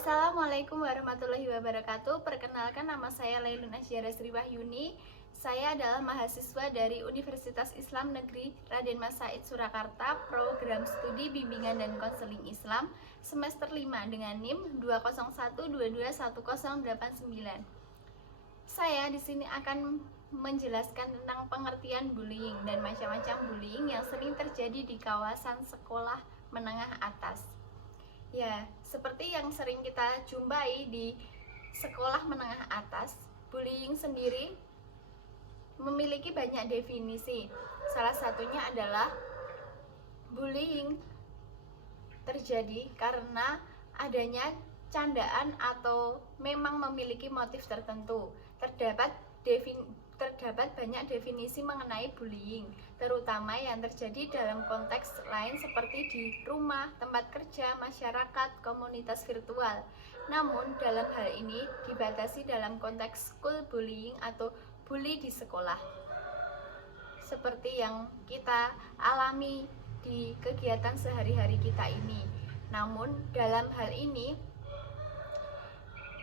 Assalamualaikum warahmatullahi wabarakatuh. Perkenalkan, nama saya Lailun Asyara Sri Wahyuni. Saya adalah mahasiswa dari Universitas Islam Negeri Raden Mas Said Surakarta, program studi bimbingan dan konseling Islam semester 5 dengan NIM 201221089. Saya di sini akan menjelaskan tentang pengertian bullying dan macam-macam bullying yang sering terjadi di kawasan sekolah menengah atas. Ya, seperti yang sering kita jumpai di sekolah menengah atas, bullying sendiri memiliki banyak definisi. Salah satunya adalah bullying terjadi karena adanya candaan atau memang memiliki motif tertentu. Terdapat banyak definisi mengenai bullying, terutama yang terjadi dalam konteks lain seperti di rumah, tempat kerja, masyarakat, komunitas virtual. Namun, dalam hal ini dibatasi dalam konteks school bullying atau bully di sekolah. Seperti yang kita alami di kegiatan sehari-hari kita ini. Namun, dalam hal ini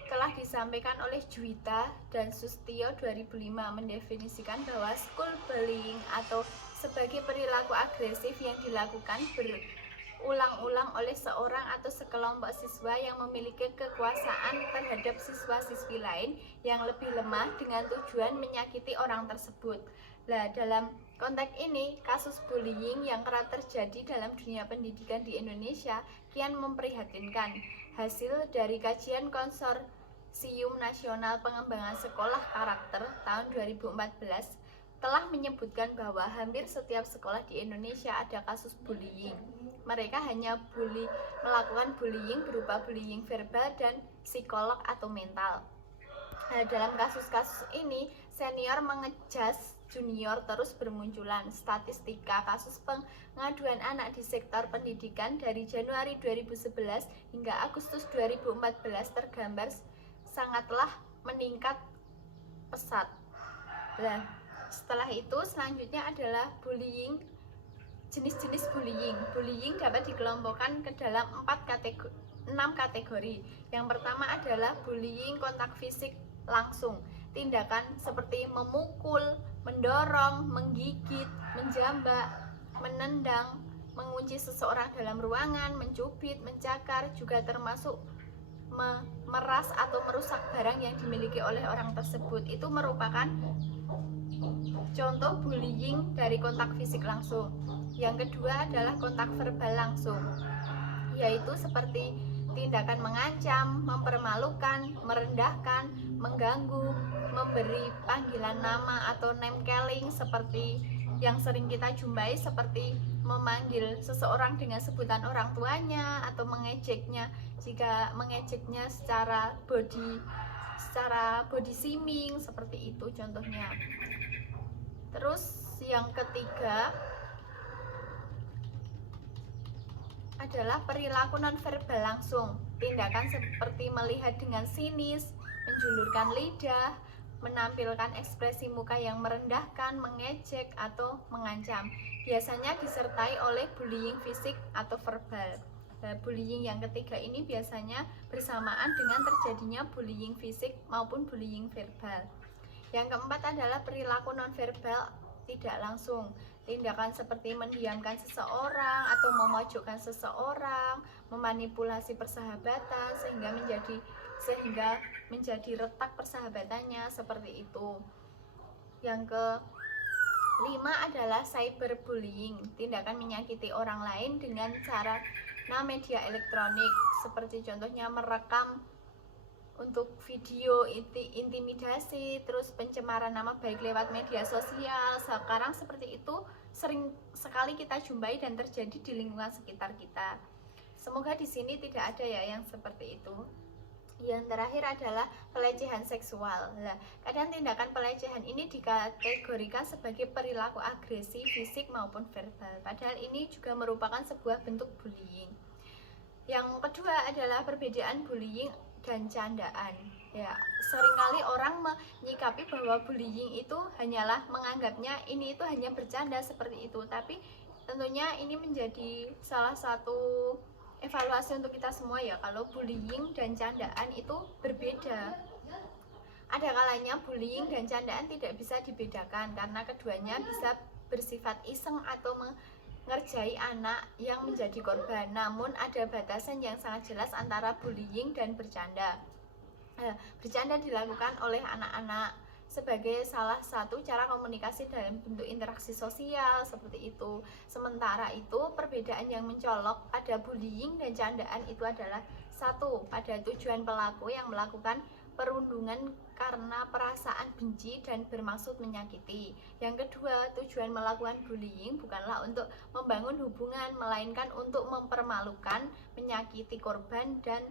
telah disampaikan oleh Juwita dan Sustio 2005 mendefinisikan bahwa school bullying atau sebagai perilaku agresif yang dilakukan berulang-ulang oleh seorang atau sekelompok siswa yang memiliki kekuasaan terhadap siswa-siswi lain yang lebih lemah dengan tujuan menyakiti orang tersebut. Nah, dalam konteks ini, kasus bullying yang kerap terjadi dalam dunia pendidikan di Indonesia kian memprihatinkan. Hasil dari kajian Konsorsium Nasional Pengembangan Sekolah Karakter tahun 2014 telah menyebutkan bahwa hampir setiap sekolah di Indonesia ada kasus bullying. Mereka hanya melakukan bullying berupa bullying verbal dan psikolog atau mental. Nah, dalam kasus-kasus ini, senior mengejas junior terus bermunculan. Statistika kasus pengaduan anak di sektor pendidikan dari Januari 2011 hingga Agustus 2014 tergambar sangatlah meningkat pesat. Nah, setelah itu selanjutnya adalah bullying. Jenis-jenis bullying. Bullying dapat dikelompokkan ke dalam 6 kategori. Yang pertama adalah bullying kontak fisik langsung. Tindakan seperti memukul, mendorong, menggigit, menjambak, menendang, mengunci seseorang dalam ruangan, mencubit, mencakar, juga termasuk memeras atau merusak barang yang dimiliki oleh orang tersebut. Itu merupakan contoh bullying dari kontak fisik langsung. Yang kedua adalah kontak verbal langsung, yaitu seperti tindakan mengancam, mempermalukan, merendahkan, mengganggu, memberi panggilan nama atau name calling seperti yang sering kita jumpai, seperti memanggil seseorang dengan sebutan orang tuanya atau mengejeknya jika mengejeknya secara body shaming, seperti itu contohnya. Terus yang ketiga adalah perilaku nonverbal langsung. Tindakan seperti melihat dengan sinis, menjulurkan lidah, menampilkan ekspresi muka yang merendahkan, mengejek, atau mengancam. Biasanya disertai oleh bullying fisik atau verbal. Nah, bullying yang ketiga ini biasanya bersamaan dengan terjadinya bullying fisik maupun bullying verbal. Yang keempat adalah perilaku nonverbal tidak langsung. Tindakan seperti mendiamkan seseorang atau memojokkan seseorang, memanipulasi persahabatan sehingga menjadi retak persahabatannya, seperti itu. Yang kelima adalah cyberbullying. Tindakan menyakiti orang lain dengan cara media elektronik, seperti contohnya merekam untuk video intimidasi, terus pencemaran nama baik lewat media sosial. Sekarang seperti itu sering sekali kita jumpai dan terjadi di lingkungan sekitar kita. Semoga di sini tidak ada ya yang seperti itu. Yang terakhir adalah pelecehan seksual. Nah, kadang tindakan pelecehan ini dikategorikan sebagai perilaku agresi fisik maupun verbal. Padahal ini juga merupakan sebuah bentuk bullying. Yang kedua adalah perbedaan bullying dan candaan. Ya, seringkali orang menyikapi bahwa bullying itu hanyalah menganggapnya ini itu hanya bercanda seperti itu, tapi tentunya ini menjadi salah satu evaluasi untuk kita semua ya, kalau bullying dan candaan itu berbeda. Ada kalanya bullying dan candaan tidak bisa dibedakan karena keduanya bisa bersifat iseng atau mengerjai anak yang menjadi korban. Namun ada batasan yang sangat jelas antara bullying dan bercanda. Bercanda dilakukan oleh anak-anak sebagai salah satu cara komunikasi dalam bentuk interaksi sosial seperti itu. Sementara itu, perbedaan yang mencolok pada bullying dan candaan itu adalah satu, pada tujuan pelaku yang melakukan perundungan karena perasaan benci dan bermaksud menyakiti. Yang kedua, tujuan melakukan bullying bukanlah untuk membangun hubungan, melainkan untuk mempermalukan, menyakiti korban, dan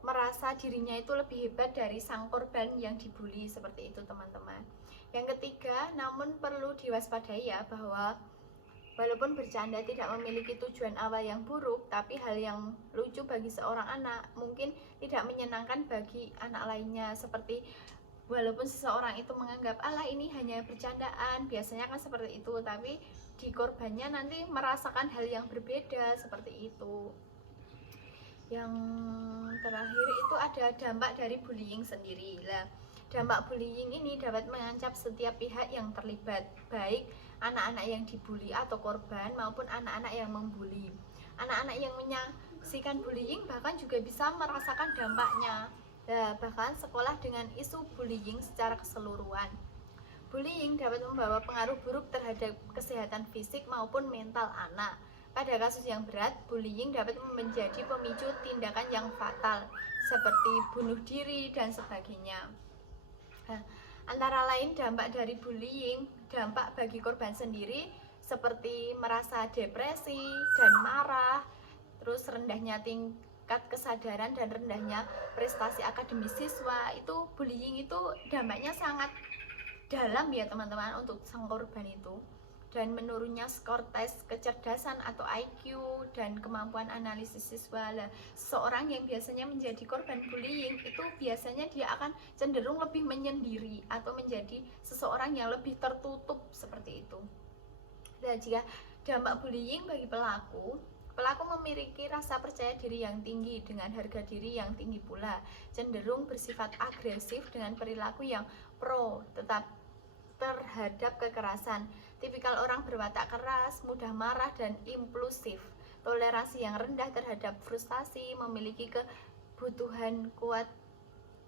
merasa dirinya itu lebih hebat dari sang korban yang dibully, seperti itu teman-teman. Yang ketiga, namun perlu diwaspadai ya, bahwa walaupun bercanda tidak memiliki tujuan awal yang buruk, tapi hal yang lucu bagi seorang anak mungkin tidak menyenangkan bagi anak lainnya. Seperti walaupun seseorang itu menganggap alah ini hanya bercandaan, biasanya kan seperti itu, tapi di korbannya nanti merasakan hal yang berbeda, seperti itu. Yang terakhir itu ada dampak dari bullying sendiri. Lah, dampak bullying ini dapat mengancam setiap pihak yang terlibat, baik anak-anak yang dibully atau korban maupun anak-anak yang membuli. Anak-anak yang menyaksikan bullying bahkan juga bisa merasakan dampaknya. Nah, bahkan sekolah dengan isu bullying secara keseluruhan. Bullying dapat membawa pengaruh buruk terhadap kesehatan fisik maupun mental anak. Pada kasus yang berat, bullying dapat menjadi pemicu tindakan yang fatal, seperti bunuh diri dan sebagainya. Nah, antara lain dampak dari bullying, dampak bagi korban sendiri seperti merasa depresi dan marah, terus rendahnya tingkat kesadaran dan rendahnya prestasi akademis siswa. Itu bullying itu dampaknya sangat dalam ya teman-teman untuk sang korban itu. Dan menurunnya skor tes kecerdasan atau IQ dan kemampuan analisis siswa. Seseorang yang biasanya menjadi korban bullying itu biasanya dia akan cenderung lebih menyendiri atau menjadi seseorang yang lebih tertutup, seperti itu. Dan jika dampak bullying bagi pelaku memiliki rasa percaya diri yang tinggi dengan harga diri yang tinggi pula, cenderung bersifat agresif dengan perilaku yang pro tetap terhadap kekerasan. Tipikal orang berwatak keras, mudah marah dan impulsif. Toleransi yang rendah terhadap frustasi, memiliki kebutuhan kuat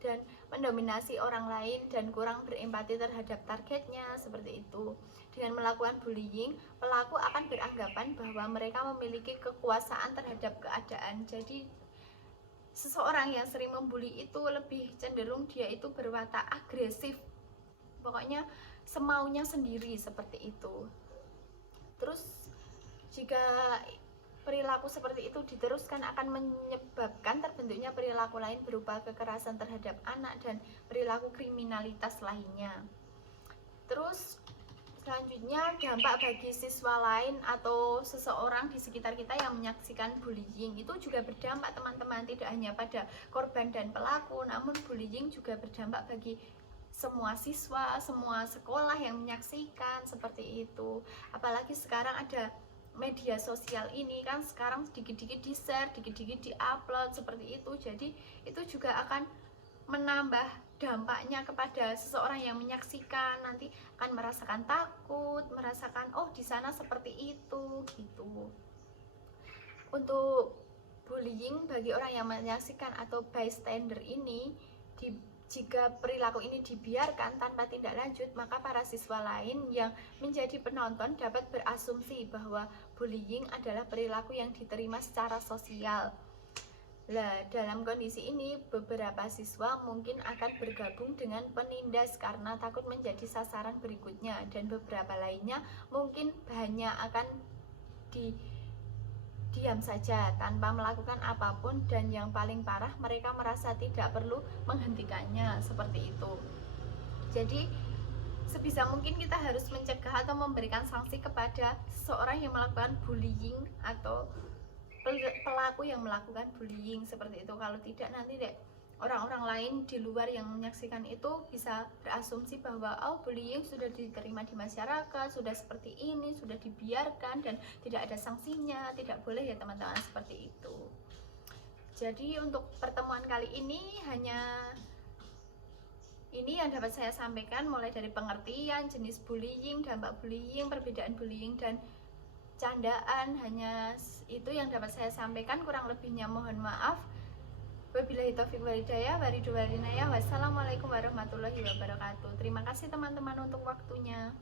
dan mendominasi orang lain dan kurang berempati terhadap targetnya, seperti itu. Dengan melakukan bullying, pelaku akan beranggapan bahwa mereka memiliki kekuasaan terhadap keadaan. Jadi seseorang yang sering membuli itu lebih cenderung dia itu berwatak agresif. Pokoknya semaunya sendiri, seperti itu. Terus jika perilaku seperti itu diteruskan akan menyebabkan terbentuknya perilaku lain berupa kekerasan terhadap anak dan perilaku kriminalitas lainnya. Terus selanjutnya dampak bagi siswa lain atau seseorang di sekitar kita yang menyaksikan bullying itu juga berdampak teman-teman, tidak hanya pada korban dan pelaku, namun bullying juga berdampak bagi semua siswa, semua sekolah yang menyaksikan, seperti itu. Apalagi sekarang ada media sosial ini kan, sekarang dikit-dikit di-share, dikit-dikit di-upload, seperti itu. Jadi itu juga akan menambah dampaknya kepada seseorang yang menyaksikan, nanti akan merasakan takut, merasakan oh di sana seperti itu gitu. Untuk bullying bagi orang yang menyaksikan atau bystander ini, jika perilaku ini dibiarkan tanpa tindak lanjut, maka para siswa lain yang menjadi penonton dapat berasumsi bahwa bullying adalah perilaku yang diterima secara sosial. Dalam kondisi ini, beberapa siswa mungkin akan bergabung dengan penindas karena takut menjadi sasaran berikutnya, dan beberapa lainnya mungkin hanya akan diam saja tanpa melakukan apapun, dan yang paling parah mereka merasa tidak perlu menghentikannya, seperti itu. Jadi sebisa mungkin kita harus mencegah atau memberikan sanksi kepada seseorang yang melakukan bullying atau pelaku yang melakukan bullying, seperti itu. Kalau tidak nanti orang-orang lain di luar yang menyaksikan itu bisa berasumsi bahwa bullying sudah diterima di masyarakat, sudah seperti ini, sudah dibiarkan dan tidak ada sanksinya. Tidak boleh ya teman-teman seperti itu. Jadi untuk pertemuan kali ini hanya ini yang dapat saya sampaikan, mulai dari pengertian jenis bullying, dampak bullying, perbedaan bullying dan candaan. Hanya itu yang dapat saya sampaikan, kurang lebihnya mohon maaf. Wabillahi taufiq wal hidayah, waridu walinayah. Wassalamualaikum warahmatullahi wabarakatuh. Terima kasih teman-teman untuk waktunya.